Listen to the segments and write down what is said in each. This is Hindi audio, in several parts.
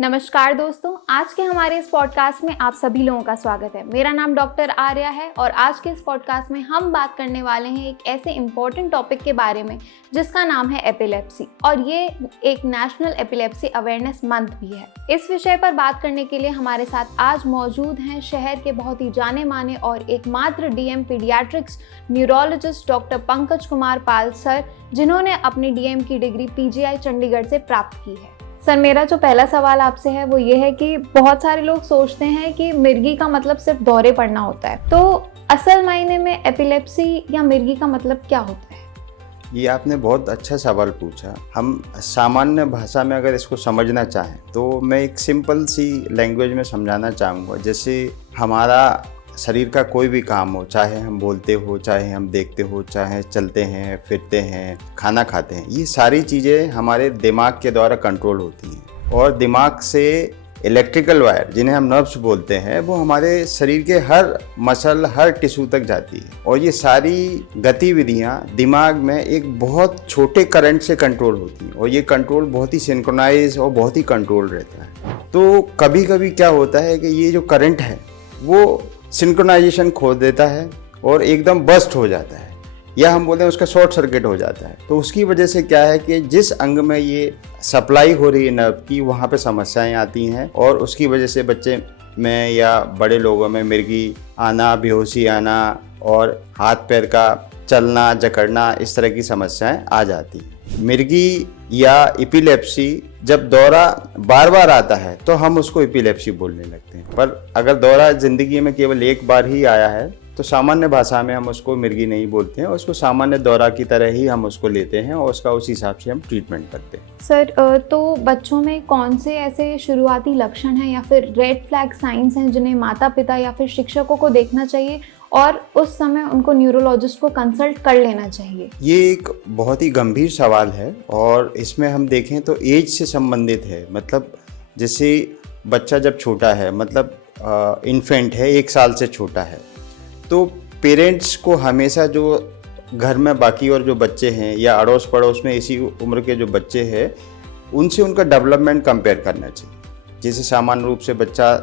नमस्कार दोस्तों, आज के हमारे इस पॉडकास्ट में आप सभी लोगों का स्वागत है। मेरा नाम डॉक्टर आर्या है और आज के इस पॉडकास्ट में हम बात करने वाले हैं एक ऐसे इम्पोर्टेंट टॉपिक के बारे में जिसका नाम है एपिलेप्सी, और ये एक नेशनल एपिलेप्सी अवेयरनेस मंथ भी है। इस विषय पर बात करने के लिए हमारे साथ आज मौजूद हैं शहर के बहुत ही जाने माने और एकमात्र DM pediatrics neurologist doctor Pankaj Kumar Pal sir, जिन्होंने अपनी डीएम की डिग्री पीजीआई चंडीगढ़ से प्राप्त की है। सर, मेरा जो पहला सवाल आपसे है वो ये है कि बहुत सारे लोग सोचते हैं कि मिर्गी का मतलब सिर्फ दौरे पड़ना होता है, तो असल मायने में एपिलेप्सी या मिर्गी का मतलब क्या होता है? ये आपने बहुत अच्छा सवाल पूछा। हम सामान्य भाषा में अगर इसको समझना चाहें तो मैं एक सिंपल सी लैंग्वेज में समझाना चाहूँगा। जैसे हमारा शरीर का कोई भी काम हो, चाहे हम बोलते हो, चाहे हम देखते हो, चाहे चलते हैं, फिरते हैं, खाना खाते हैं, ये सारी चीज़ें हमारे दिमाग के द्वारा कंट्रोल होती हैं। और दिमाग से इलेक्ट्रिकल वायर, जिन्हें हम नर्व्स बोलते हैं, वो हमारे शरीर के हर मसल, हर टिश्यू तक जाती है। और ये सारी गतिविधियाँ दिमाग में एक बहुत छोटे करंट से कंट्रोल होती हैं, और ये कंट्रोल बहुत ही सिंक्रोनाइज और बहुत ही कंट्रोल रहता है। तो कभी कभी क्या होता है कि ये जो करंट है वो सिंक्रोनाइजेशन खो देता है और एकदम बस्ट हो जाता है, या हम बोलते हैं उसका शॉर्ट सर्किट हो जाता है। तो उसकी वजह से क्या है कि जिस अंग में ये सप्लाई हो रही है नर्व की, वहाँ पे समस्याएं आती हैं, और उसकी वजह से बच्चे में या बड़े लोगों में मिर्गी आना, बेहोशी आना और हाथ पैर का चलना, जकड़ना, इस तरह की समस्याएं आ जाती हैं। मिर्गी या एपिलेप्सी जब दौरा बार बार आता है तो हम उसको एपिलेप्सी बोलने लगते हैं, पर अगर दौरा जिंदगी में केवल एक बार ही आया है तो सामान्य भाषा में हम उसको मिर्गी नहीं बोलते हैं, उसको सामान्य दौरा की तरह ही हम उसको लेते हैं और उसका उस हिसाब से हम ट्रीटमेंट करते हैं। सर, तो बच्चों में कौन से ऐसे शुरुआती लक्षण हैं या फिर रेड फ्लैग साइंस हैं जिन्हें माता पिता या फिर शिक्षकों को देखना चाहिए और उस समय उनको न्यूरोलॉजिस्ट को कंसल्ट कर लेना चाहिए? ये एक बहुत ही गंभीर सवाल है और इसमें हम देखें तो एज से संबंधित है। मतलब जैसे बच्चा जब छोटा है, मतलब इन्फेंट है, 1 साल से छोटा है, तो पेरेंट्स को हमेशा जो घर में बाकी और जो बच्चे हैं या अड़ोस पड़ोस में इसी उम्र के जो बच्चे हैं, उनसे उनका डेवलपमेंट कंपेयर करना चाहिए। जैसे सामान्य रूप से बच्चा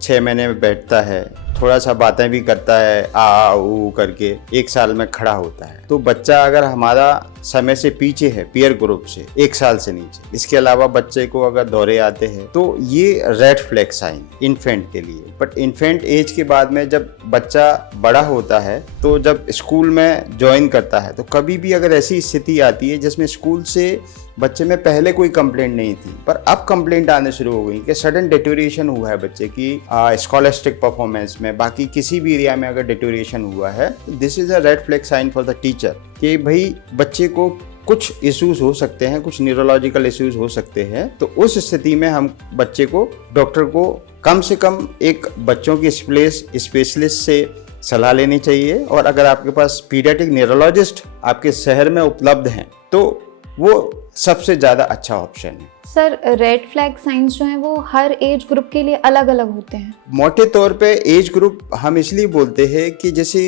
6 महीने में बैठता है, थोड़ा सा बातें भी करता है, आ ऊ करके, 1 साल में खड़ा होता है, तो बच्चा अगर हमारा समय से पीछे है पीयर ग्रुप से 1 साल से नीचे, इसके अलावा बच्चे को अगर दौरे आते हैं तो ये रेड फ्लैग साइन इन्फेंट के लिए। बट इन्फेंट एज के बाद में जब बच्चा बड़ा होता है, तो जब स्कूल में ज्वाइन करता है, तो कभी भी अगर ऐसी स्थिति आती है जिसमें स्कूल से बच्चे में पहले कोई कंप्लेंट नहीं थी पर अब कंप्लेंट आने शुरू हो गई कि सडन डिटोरिएशन हुआ है बच्चे की स्कॉलस्टिक परफॉर्मेंस में, बाकी किसी भी एरिया में अगर डिटोरिएशन हुआ है, this is a red flag sign for the teacher कि भाई बच्चे को कुछ इश्यूज हो सकते हैं, कुछ न्यूरोलॉजिकल इश्यूज हो सकते हैं। तो उस स्थिति में हम बच्चे को डॉक्टर को कम से कम एक बच्चों की स्पेशलिस्ट से सलाह लेनी चाहिए, और अगर आपके पास पीडियाट्रिक न्यूरोलॉजिस्ट आपके शहर में उपलब्ध हैं तो वो सबसे ज़्यादा अच्छा ऑप्शन है। सर, रेड फ्लैग साइंस जो हैं वो हर एज ग्रुप के लिए अलग अलग होते हैं? मोटे तौर पे एज ग्रुप हम इसलिए बोलते हैं कि जैसे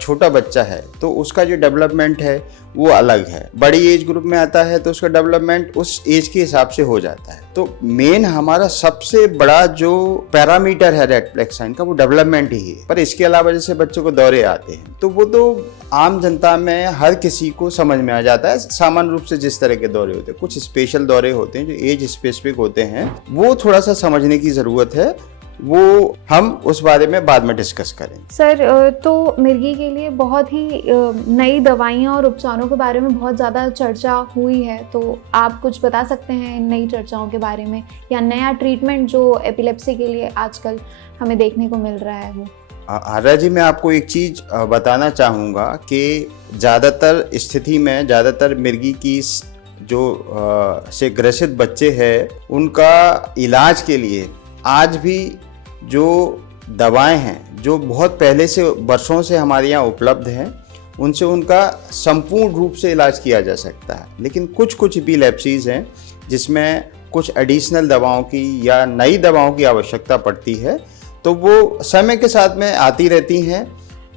छोटा बच्चा है तो उसका जो डेवलपमेंट है वो अलग है, बड़ी एज ग्रुप में आता है तो उसका डेवलपमेंट उस एज के हिसाब से हो जाता है। तो मेन हमारा सबसे बड़ा जो पैरामीटर है रेड फ्लैग साइन का, वो डेवलपमेंट ही है। पर इसके अलावा जैसे बच्चों को दौरे आते हैं तो वो तो आम जनता में हर किसी को समझ में आ जाता है। सामान्य रूप से जिस तरह के दौरे होते हैं, कुछ स्पेशल दौरे होते हैं जो एज स्पेसिफिक होते हैं, वो थोड़ा सा समझने की ज़रूरत है, वो हम उस बारे में बाद में डिस्कस करें। सर, तो मिर्गी के लिए बहुत ही नई दवाइयाँ और उपचारों के बारे में बहुत ज़्यादा चर्चा हुई है, तो आप कुछ बता सकते हैं इन नई चर्चाओं के बारे में, या नया ट्रीटमेंट जो एपिलेप्सी के लिए आजकल हमें देखने को मिल रहा है वो? आर्या जी, मैं आपको एक चीज़ बताना चाहूँगा कि ज़्यादातर स्थिति में ज़्यादातर मिर्गी की जो से ग्रसित बच्चे हैं, उनका इलाज के लिए आज भी जो दवाएं हैं जो बहुत पहले से वर्षों से हमारे यहाँ उपलब्ध हैं, उनसे उनका संपूर्ण रूप से इलाज किया जा सकता है। लेकिन कुछ एपिलेप्सीज हैं जिसमें कुछ एडिशनल दवाओं की या नई दवाओं की आवश्यकता पड़ती है, तो वो समय के साथ में आती रहती हैं,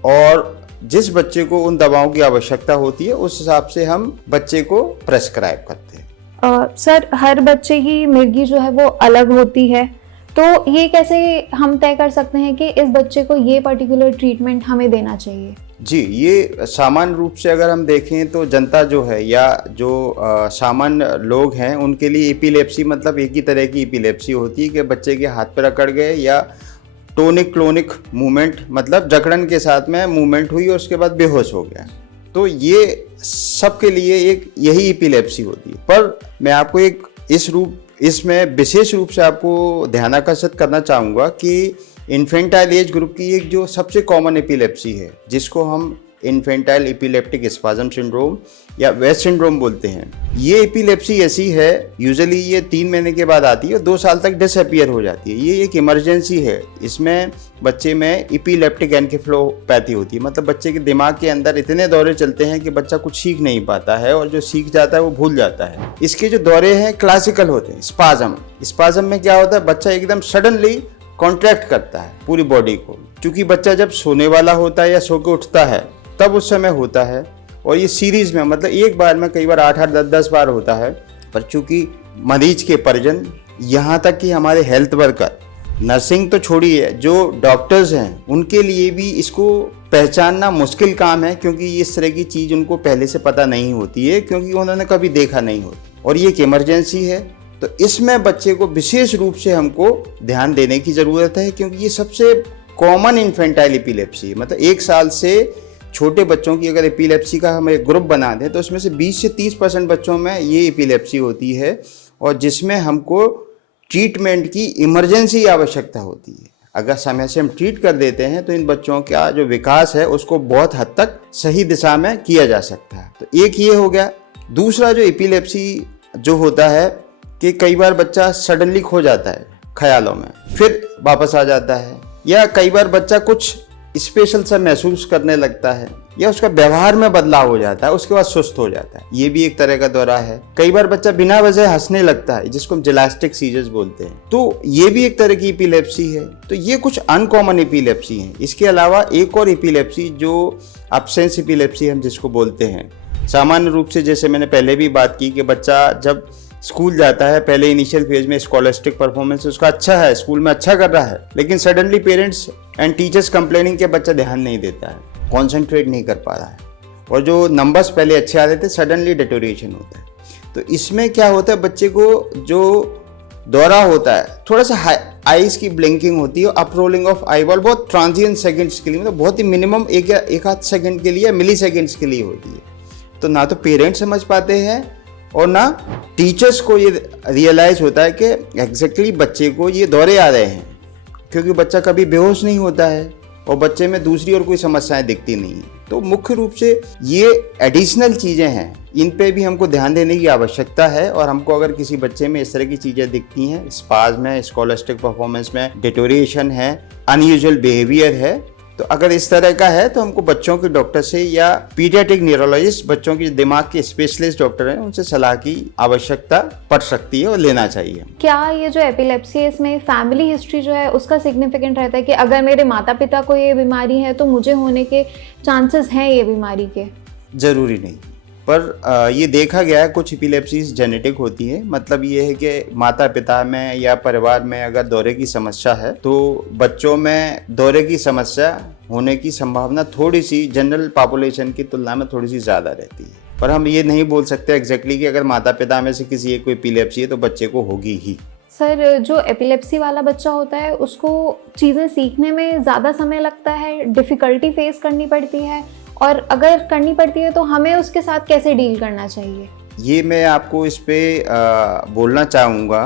और जिस बच्चे को उन दवाओं की आवश्यकता होती है उस हिसाब से हम बच्चे को प्रेस्क्राइब करते हैं। सर, हर बच्चे की मिर्गी जो है वो अलग होती है, तो ये कैसे हम तय कर सकते हैं कि इस बच्चे को ये पर्टिकुलर ट्रीटमेंट हमें देना चाहिए? जी, ये सामान्य रूप से अगर हम देखें तो जनता जो है या जो सामान्य लोग हैं उनके लिए एपिलेप्सी मतलब एक ही तरह की एपिलेप्सी होती है कि बच्चे के हाथ पर अकड़ गए या टोनिक क्लोनिक मूवमेंट मतलब जकड़न के साथ में मूवमेंट हुई और उसके बाद बेहोश हो गया। तो ये सबके लिए एक यही एपिलेप्सी होती है। पर मैं आपको इसमें विशेष रूप से आपको ध्यान आकर्षित करना चाहूँगा कि इन्फेंटाइल एज ग्रुप की एक जो सबसे कॉमन एपिलेप्सी है जिसको हम इन्फेंटाइल एपिलेप्टिक स्पाज्म सिंड्रोम या वेस्ट सिंड्रोम बोलते हैं। ये एपिलेप्सी ऐसी है, यूजुअली ये 3 महीने के बाद आती है और 2 साल तक डिसअपीयर हो जाती है। ये एक इमरजेंसी है। इसमें बच्चे में एपिलेप्टिक एन्केफेलोपैथी होती है, मतलब बच्चे के दिमाग के अंदर इतने दौरे चलते हैं कि बच्चा कुछ सीख नहीं पाता है और जो सीख जाता है वो भूल जाता है। इसके जो दौरे हैं क्लासिकल होते हैं। स्पाज्म में क्या होता है, बच्चा एकदम सडनली कॉन्ट्रैक्ट करता है पूरी बॉडी को, क्योंकि बच्चा जब सोने वाला होता है या सो के उठता है तब उस समय होता है। और ये सीरीज में मतलब एक बार में कई बार 8-8, 10-10 बार होता है। पर चूंकि मरीज के परिजन यहाँ तक कि हमारे हेल्थ वर्कर, नर्सिंग तो छोड़िए, जो डॉक्टर्स हैं उनके लिए भी इसको पहचानना मुश्किल काम है, क्योंकि इस तरह की चीज़ उनको पहले से पता नहीं होती है, क्योंकि उन्होंने कभी देखा नहीं होती और ये एक इमरजेंसी है। तो इसमें बच्चे को विशेष रूप से हमको ध्यान देने की ज़रूरत है, क्योंकि ये सबसे कॉमन इन्फेंटाइल एपिलेप्सी है। मतलब 1 साल से छोटे बच्चों की अगर एपिलेप्सी का हम एक ग्रुप बना दें तो उसमें से 20 से 30% बच्चों में ये एपिलेप्सी होती है और जिसमें हमको ट्रीटमेंट की इमरजेंसी आवश्यकता होती है। अगर समय से हम ट्रीट कर देते हैं तो इन बच्चों का जो विकास है उसको बहुत हद तक सही दिशा में किया जा सकता है। तो एक ये हो गया। दूसरा जो एपिलेप्सी जो होता है कि कई बार बच्चा सडनली खो जाता है ख्यालों में, फिर वापस आ जाता है, या कई बार बच्चा कुछ स्पेशल सा महसूस करने लगता है या उसका व्यवहार में बदलाव हो जाता है, उसके बाद सुस्त हो जाता है। ये भी एक तरह का दौरा है। कई बार बच्चा बिना वजह हंसने लगता है, जिसको हम जिलास्टिक सीजर्स बोलते हैं, तो ये भी एक तरह की एपिलेप्सी है। तो ये कुछ अनकॉमन एपिलेप्सी है। इसके अलावा एक और एपिलेप्सी जो अब्सेंस एपिलेप्सी हम जिसको बोलते हैं, सामान्य रूप से जैसे मैंने पहले भी बात की कि बच्चा जब स्कूल जाता है, पहले इनिशियल फेज में स्कॉलस्टिक परफॉर्मेंस उसका अच्छा है, स्कूल में अच्छा कर रहा है, लेकिन suddenly parents and teachers complaining के बच्चा ध्यान नहीं देता है, कॉन्सेंट्रेट नहीं कर पा रहा है और जो नंबर्स पहले अच्छे आ रहे थे सडनली डिटोरिएशन होता है। तो इसमें क्या होता है, बच्चे को जो दौरा होता है, थोड़ा सा आईज की ब्लिंकिंग होती है, अपरोलिंग ऑफ आईबॉल बहुत ट्रांजिएंट सेकंड्स के लिए, मतलब बहुत ही मिनिमम एक आध सेकंड के लिए, मिली सेकेंड्स के लिए होती है। तो ना तो पेरेंट्स समझ पाते हैं और ना टीचर्स को ये रियलाइज होता है कि एग्जैक्टली बच्चे को ये दौरे आ रहे हैं, क्योंकि बच्चा कभी बेहोश नहीं होता है और बच्चे में दूसरी और कोई समस्याएं दिखती नहीं है। तो मुख्य रूप से ये एडिशनल चीज़ें हैं, इन पे भी हमको ध्यान देने की आवश्यकता है। और हमको अगर किसी बच्चे में इस तरह की चीज़ें दिखती हैं, स्पाज्म है, स्कॉलस्टिक परफॉर्मेंस में डिटोरिएशन है, अनयूजुअल बिहेवियर है, तो अगर इस तरह का है तो हमको बच्चों के डॉक्टर से या पीडियाट्रिक न्यूरोलॉजिस्ट, बच्चों की दिमाग के स्पेशलिस्ट डॉक्टर हैं, उनसे सलाह की आवश्यकता पड़ सकती है और लेना चाहिए। क्या ये जो एपिलेप्सी है इसमें फैमिली हिस्ट्री जो है उसका सिग्निफिकेंट रहता है कि अगर मेरे माता पिता को ये बीमारी है तो मुझे होने के चांसेस हैं ये बीमारी के? ज़रूरी नहीं, पर ये देखा गया है कुछ एपिलेप्सीज जेनेटिक होती है। मतलब ये है कि माता पिता में या परिवार में अगर दौरे की समस्या है तो बच्चों में दौरे की समस्या होने की संभावना थोड़ी सी जनरल पॉपुलेशन की तुलना में थोड़ी सी ज़्यादा रहती है। पर हम ये नहीं बोल सकते एग्जैक्टली कि अगर माता पिता में से किसी एक को एपिलेप्सी है तो बच्चे को होगी ही। सर, जो एपिलेप्सी वाला बच्चा होता है उसको चीज़ें सीखने में ज़्यादा समय लगता है, डिफ़िकल्टी फेस करनी पड़ती है, और अगर करनी पड़ती है तो हमें उसके साथ कैसे डील करना चाहिए? ये मैं आपको इस पे बोलना चाहूँगा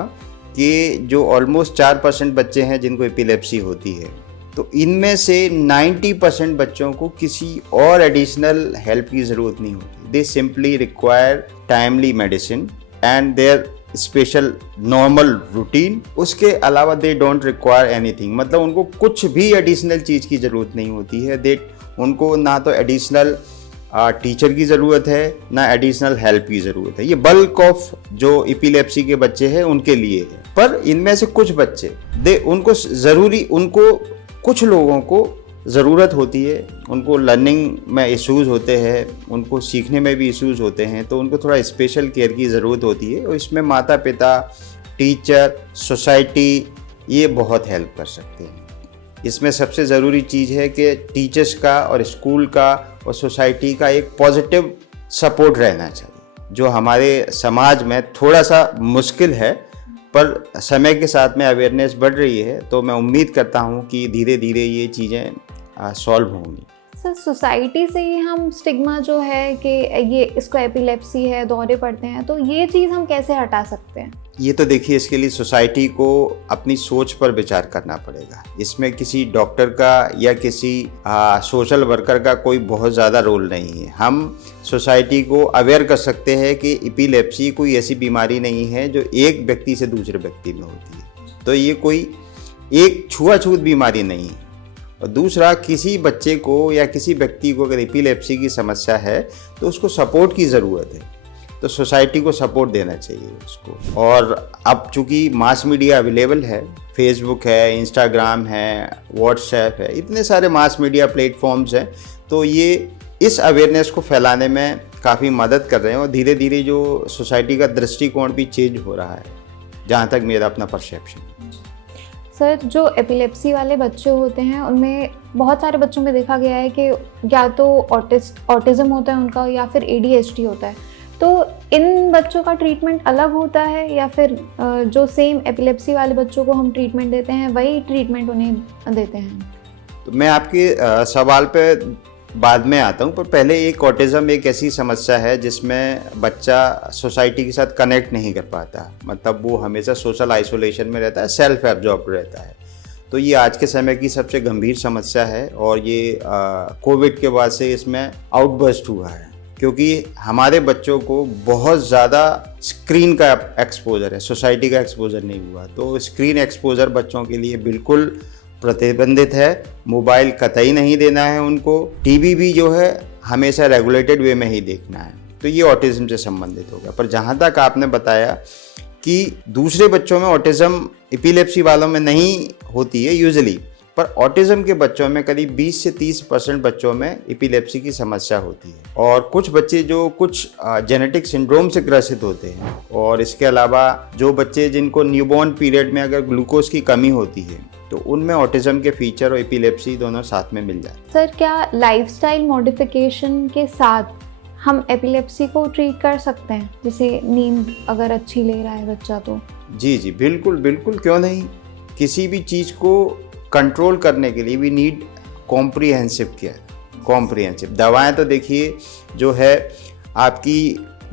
कि जो ऑलमोस्ट 4% बच्चे हैं जिनको एपिलेप्सी होती है, तो इनमें से 90% बच्चों को किसी और एडिशनल हेल्प की ज़रूरत नहीं होती। दे simply require timely medicine and their special normal routine. उसके अलावा दे डोंट रिक्वायर एनीथिंग, मतलब उनको कुछ भी एडिशनल चीज़ की ज़रूरत नहीं होती है। उनको ना तो एडिशनल टीचर की ज़रूरत है, ना एडिशनल हेल्प की ज़रूरत है। ये बल्क ऑफ जो एपिलेप्सी के बच्चे हैं उनके लिए है। पर इनमें से कुछ बच्चे उनको कुछ लोगों को ज़रूरत होती है, उनको लर्निंग में इश्यूज़ होते हैं, उनको सीखने में भी इश्यूज़ होते हैं, तो उनको थोड़ा स्पेशल केयर की ज़रूरत होती है और इसमें माता पिता, टीचर, सोसाइटी ये बहुत हेल्प कर सकते हैं। इसमें सबसे ज़रूरी चीज़ है कि टीचर्स का और स्कूल का और सोसाइटी का एक पॉजिटिव सपोर्ट रहना चाहिए, जो हमारे समाज में थोड़ा सा मुश्किल है, पर समय के साथ में अवेयरनेस बढ़ रही है, तो मैं उम्मीद करता हूँ कि धीरे धीरे ये चीज़ें सॉल्व होंगी। सर, सोसाइटी से ही हम स्टिग्मा जो है कि ये इसको एपिलेप्सी है, दौरे पड़ते हैं, तो ये चीज़ हम कैसे हटा सकते हैं? ये तो देखिए, इसके लिए सोसाइटी को अपनी सोच पर विचार करना पड़ेगा। इसमें किसी डॉक्टर का या किसी सोशल वर्कर का कोई बहुत ज़्यादा रोल नहीं है। हम सोसाइटी को अवेयर कर सकते हैं कि एपिलेप्सी कोई ऐसी बीमारी नहीं है जो एक व्यक्ति से दूसरे व्यक्ति में होती है, तो ये कोई एक छुआछूत बीमारी नहीं है। और दूसरा, किसी बच्चे को या किसी व्यक्ति को अगर एपिलेप्सी की समस्या है तो उसको सपोर्ट की ज़रूरत है, तो सोसाइटी को सपोर्ट देना चाहिए उसको। और अब चूँकि मास मीडिया अवेलेबल है, फेसबुक है, इंस्टाग्राम है, व्हाट्सएप है, इतने सारे मास मीडिया प्लेटफॉर्म्स हैं, तो ये इस अवेयरनेस को फैलाने में काफ़ी मदद कर रहे हैं और धीरे धीरे जो सोसाइटी का दृष्टिकोण भी चेंज हो रहा है, जहाँ तक मेरा अपना परसेप्शन है। सर, जो एपिलेप्सी वाले बच्चे होते हैं उनमें बहुत सारे बच्चों में देखा गया है कि या तो ऑटिज़म होता है उनका या फिर ADHD होता है, तो इन बच्चों का ट्रीटमेंट अलग होता है या फिर जो सेम एपिलेप्सी वाले बच्चों को हम ट्रीटमेंट देते हैं वही ट्रीटमेंट उन्हें देते हैं? तो मैं आपके सवाल पे बाद में आता हूँ, पर पहले एक ऑटिज़म एक ऐसी समस्या है जिसमें बच्चा सोसाइटी के साथ कनेक्ट नहीं कर पाता, मतलब वो हमेशा सोशल आइसोलेशन में रहता है, सेल्फ एब्जॉर्ब रहता है। तो ये आज के समय की सबसे गंभीर समस्या है और ये कोविड के बाद से इसमें आउटबर्स्ट हुआ है, क्योंकि हमारे बच्चों को बहुत ज़्यादा स्क्रीन का एक्सपोजर है, सोसाइटी का एक्सपोजर नहीं हुआ। तो स्क्रीन एक्सपोजर बच्चों के लिए बिल्कुल प्रतिबंधित है। मोबाइल कतई नहीं देना है उनको, टीवी भी जो है हमेशा रेगुलेटेड वे में ही देखना है। तो ये ऑटिज़म से संबंधित होगा। पर जहाँ तक आपने बताया कि दूसरे बच्चों में ऑटिज़म एपिलेप्सी वालों में नहीं होती है यूजुअली, पर ऑटिज़म के बच्चों में करीब 20 से 30% बच्चों में एपिलेप्सी की समस्या होती है। और कुछ बच्चे जो कुछ जेनेटिक सिंड्रोम से ग्रसित होते हैं, और इसके अलावा जो बच्चे जिनको न्यूबॉर्न पीरियड में अगर ग्लूकोज की कमी होती है, तो उनमें ऑटिज़म के फीचर और एपिलेप्सी दोनों साथ में मिल जाते हैं। सर, क्या लाइफस्टाइल मॉडिफिकेशन के साथ हम एपिलेप्सी को ट्रीट कर सकते हैं? जैसे नींद अगर अच्छी ले रहा है बच्चा तो? जी जी, बिल्कुल बिल्कुल, क्यों नहीं। किसी भी चीज़ को कंट्रोल करने के लिए we need comprehensive care. Comprehensive दवाएं तो देखिए जो है आपकी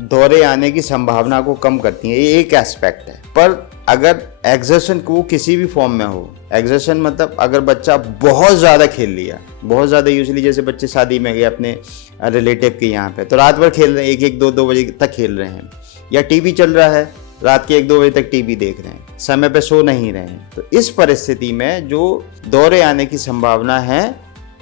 दौरे आने की संभावना को कम करती हैं, ये एक एस्पेक्ट है। पर अगर एक्सर्शन को किसी भी फॉर्म में हो, एक्सर्शन मतलब अगर बच्चा बहुत ज़्यादा खेल लिया, बहुत ज़्यादा, यूजुअली जैसे बच्चे शादी में गए अपने रिलेटिव के यहाँ पे, तो रात भर खेल रहे हैं, 1-1, 2-2 बजे तक खेल रहे हैं, या टीवी चल रहा है, रात के 1-2 बजे तक टीवी देख रहे हैं, समय पे सो नहीं रहे हैं, तो इस परिस्थिति में जो दौरे आने की संभावना है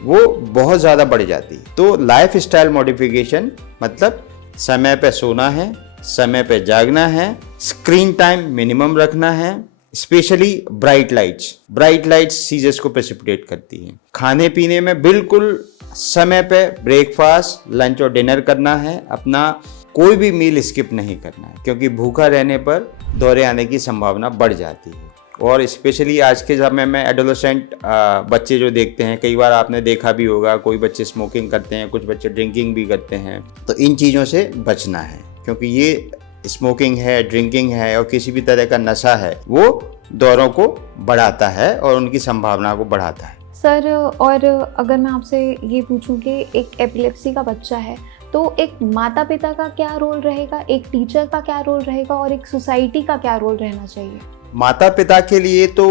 वो बहुत ज़्यादा बढ़ जाती है। तो लाइफ स्टाइल मॉडिफिकेशन मतलब समय पे सोना है, समय पे जागना है, स्क्रीन टाइम मिनिमम रखना है, स्पेशली ब्राइट लाइट्स सीजर्स को प्रेसिपिटेट करती हैं। खाने पीने में बिल्कुल समय पे ब्रेकफास्ट, लंच और डिनर करना है, अपना कोई भी मील स्किप नहीं करना है, क्योंकि भूखा रहने पर दौरे आने की संभावना बढ़ जाती है। और स्पेशली आज के समय में एडोलेसेंट बच्चे जो देखते हैं, कई बार आपने देखा भी होगा, कोई बच्चे स्मोकिंग करते हैं, कुछ बच्चे ड्रिंकिंग भी करते हैं, तो इन चीज़ों से बचना है, क्योंकि ये स्मोकिंग है, ड्रिंकिंग है और किसी भी तरह का नशा है, वो दौरों को बढ़ाता है और उनकी संभावना को बढ़ाता है। सर, और अगर मैं आपसे ये पूछूं कि एक एपिलेप्सी का बच्चा है, तो एक माता पिता का क्या रोल रहेगा, एक टीचर का क्या रोल रहेगा और एक सोसाइटी का क्या रोल रहना चाहिए? माता पिता के लिए तो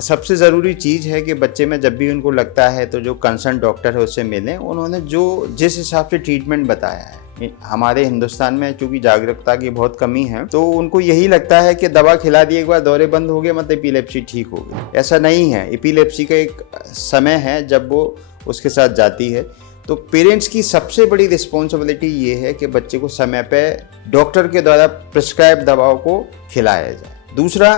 सबसे ज़रूरी चीज़ है कि बच्चे में जब भी उनको लगता है तो जो कंसर्न डॉक्टर है उससे मिलें। उन्होंने जो जिस हिसाब से ट्रीटमेंट बताया है, हमारे हिंदुस्तान में चूँकि जागरूकता की बहुत कमी है, तो उनको यही लगता है कि दवा खिला दी, एक बार दौरे बंद हो गए मतलब एपिलेप्सी ठीक हो गई। ऐसा नहीं है। एपिलेप्सी का एक समय है जब वो उसके साथ जाती है। तो पेरेंट्स की सबसे बड़ी रिस्पॉन्सिबिलिटी ये है कि बच्चे को समय पे डॉक्टर के द्वारा प्रिस्क्राइब दवाओं को खिलाया जाए। दूसरा,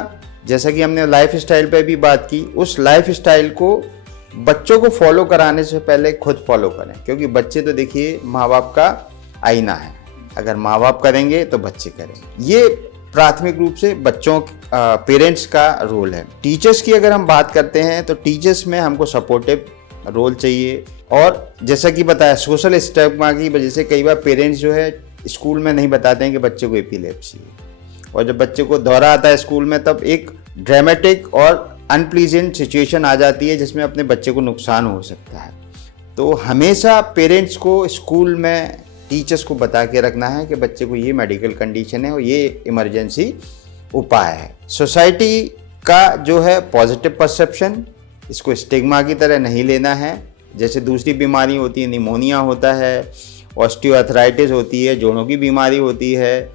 जैसा कि हमने लाइफ स्टाइल पे भी बात की, उस लाइफ स्टाइल को बच्चों को फॉलो कराने से पहले खुद फॉलो करें, क्योंकि बच्चे तो देखिए माँ बाप का आईना है। अगर माँ बाप करेंगे तो बच्चे करेंगे। ये प्राथमिक रूप से बच्चों पेरेंट्स का रोल है। टीचर्स की अगर हम बात करते हैं तो टीचर्स में हमको सपोर्टिव रोल चाहिए, और जैसा कि बताया सोशल स्टिग्मा की वजह से कई बार पेरेंट्स जो है स्कूल में नहीं बताते हैं कि बच्चे को एपिलेप्सी है, और जब बच्चे को दौरा आता है स्कूल में तब एक ड्रामेटिक और अनप्लीजेंट सिचुएशन आ जाती है जिसमें अपने बच्चे को नुकसान हो सकता है। तो हमेशा पेरेंट्स को स्कूल में टीचर्स को बता के रखना है कि बच्चे को ये मेडिकल कंडीशन है और ये इमरजेंसी उपाय है। सोसाइटी का जो है पॉजिटिव परसेप्शन, इसको स्टिग्मा की तरह नहीं लेना है। जैसे दूसरी बीमारी होती है, निमोनिया होता है, ऑस्टियोआर्थराइटिस होती है, जोड़ों की बीमारी होती है,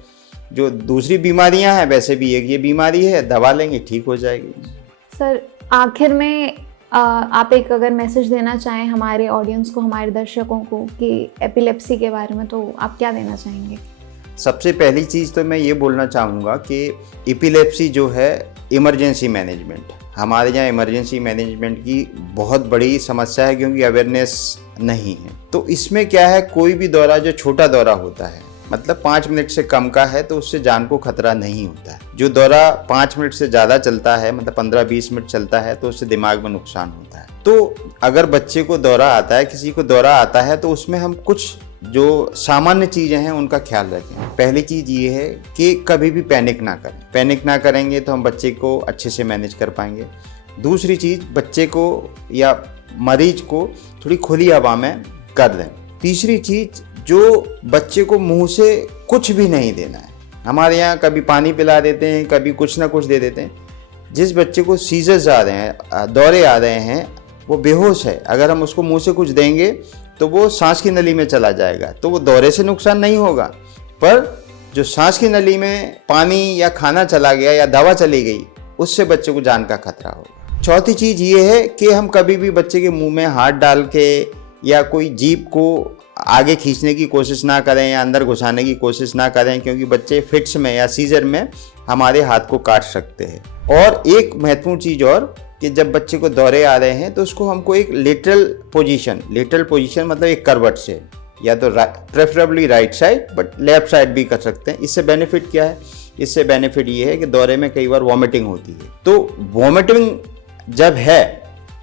जो दूसरी बीमारियां हैं वैसे भी एक ये बीमारी है, दवा लेंगे ठीक हो जाएगी। सर आखिर में आप एक अगर मैसेज देना चाहें हमारे ऑडियंस को, हमारे दर्शकों को कि एपिलेप्सी के बारे में, तो आप क्या देना चाहेंगे? सबसे पहली चीज़ तो मैं ये बोलना चाहूँगा कि एपिलेप्सी जो है इमरजेंसी मैनेजमेंट, हमारे यहाँ इमरजेंसी मैनेजमेंट की बहुत बड़ी समस्या है, क्योंकि अवेयरनेस नहीं है। तो इसमें क्या है, कोई भी दौरा जो छोटा दौरा होता है, मतलब 5 मिनट से कम का है, तो उससे जान को खतरा नहीं होता है। जो दौरा 5 मिनट से ज़्यादा चलता है, मतलब 15-20 मिनट चलता है, तो उससे दिमाग में नुकसान होता है। तो अगर बच्चे को दौरा आता है, किसी को दौरा आता है, तो उसमें हम कुछ जो सामान्य चीज़ें हैं उनका ख्याल रखें। पहली चीज़ ये है कि कभी भी पैनिक ना करें। पैनिक ना करेंगे तो हम बच्चे को अच्छे से मैनेज कर पाएंगे। दूसरी चीज़, बच्चे को या मरीज को थोड़ी खुली हवा में कर दें। तीसरी चीज़, जो बच्चे को मुंह से कुछ भी नहीं देना है। हमारे यहाँ कभी पानी पिला देते हैं, कभी कुछ ना कुछ दे देते हैं। जिस बच्चे को सीजर्स आ रहे हैं, दौरे आ रहे हैं, वो बेहोश है, अगर हम उसको मुंह से कुछ देंगे तो वो सांस की नली में चला जाएगा, तो वो दौरे से नुकसान नहीं होगा, पर जो सांस की नली में पानी या खाना चला गया या दवा चली गई, उससे बच्चे को जान का खतरा होगा। चौथी चीज़ ये है कि हम कभी भी बच्चे के मुंह में हाथ डाल के या कोई जीभ को आगे खींचने की कोशिश ना करें या अंदर घुसाने की कोशिश ना करें, क्योंकि बच्चे फिट्स में या सीजर में हमारे हाथ को काट सकते हैं। और एक महत्वपूर्ण चीज़ और, कि जब बच्चे को दौरे आ रहे हैं तो उसको हमको एक लेटरल पोजीशन मतलब एक करवट से, या तो preferably right side but left side भी कर सकते हैं। इससे बेनिफिट क्या है? इससे बेनिफिट ये है कि दौरे में कई बार वॉमिटिंग होती है, तो वॉमिटिंग जब है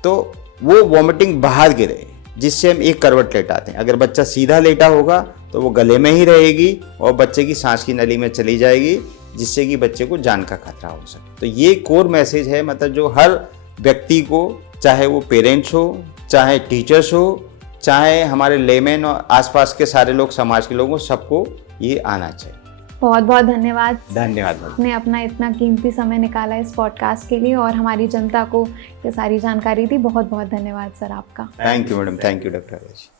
तो वो वॉमिटिंग बाहर गिरे, जिससे हम एक करवट लेटाते हैं। अगर बच्चा सीधा लेटा होगा तो वो गले में ही रहेगी और बच्चे की सांस की नली में चली जाएगी, जिससे कि बच्चे को जान का खतरा हो सकता है। तो ये कोर मैसेज है, मतलब जो हर व्यक्ति को, चाहे वो पेरेंट्स हो, चाहे टीचर्स हो, चाहे हमारे लेमैन और आसपास के सारे लोग, समाज के लोगों, सबको ये आना चाहिए। बहुत बहुत धन्यवाद। धन्यवाद। आपने अपना इतना कीमती समय निकाला इस पॉडकास्ट के लिए और हमारी जनता को ये सारी जानकारी दी। बहुत बहुत धन्यवाद सर आपका। Thank you madam. Thank you doctor.